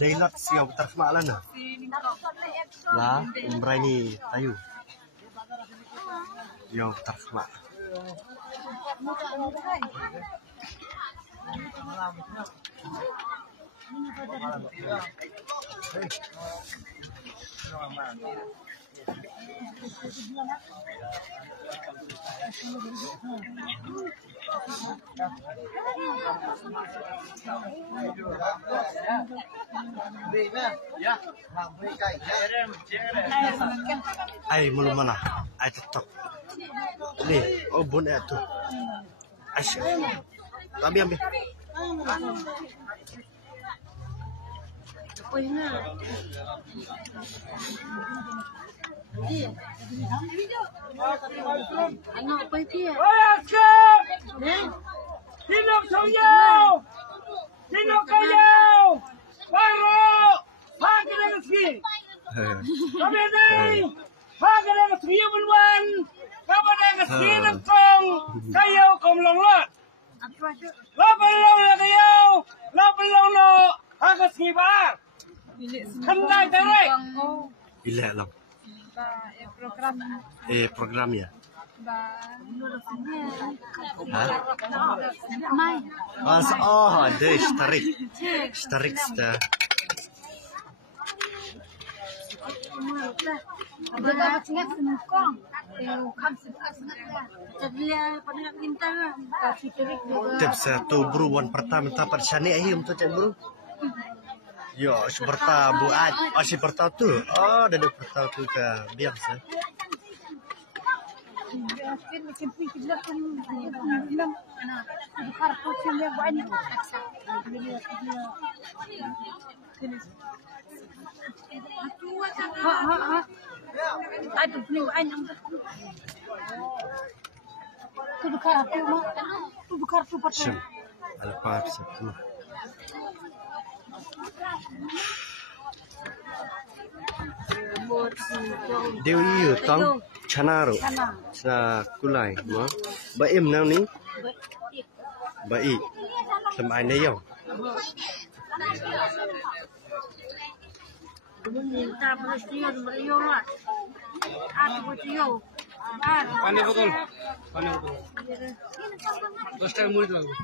daylat siya terkema lana. Lah, umbrani tayu. Yo terkema. Ai mulu mana? Ai TikTok. Ni, oh bon itu. Asyik. Tapi ambil. Sino sayaw! Sino kayaw! Paro! Hagan ang ski! Kami nay! Hagan ang ski bulwan! Kami ang ski ng kong kayaw kumlonglot! Lapalong na kayaw! Lapalong na hagan ski ba? Kanday tarik! Bila lang. Program ya. Oh, ada Starik sta. Tips satu beruan pertama dapat sani ahim tu cak bro. Yo, seperti buat, seperti tu. Oh, ada seperti tu ke biasa. Dewi tong chanaro sa kulay mo baim nang ni bai sam ai nei yo Pani botol 10 টাকা মুড়ি লাগবে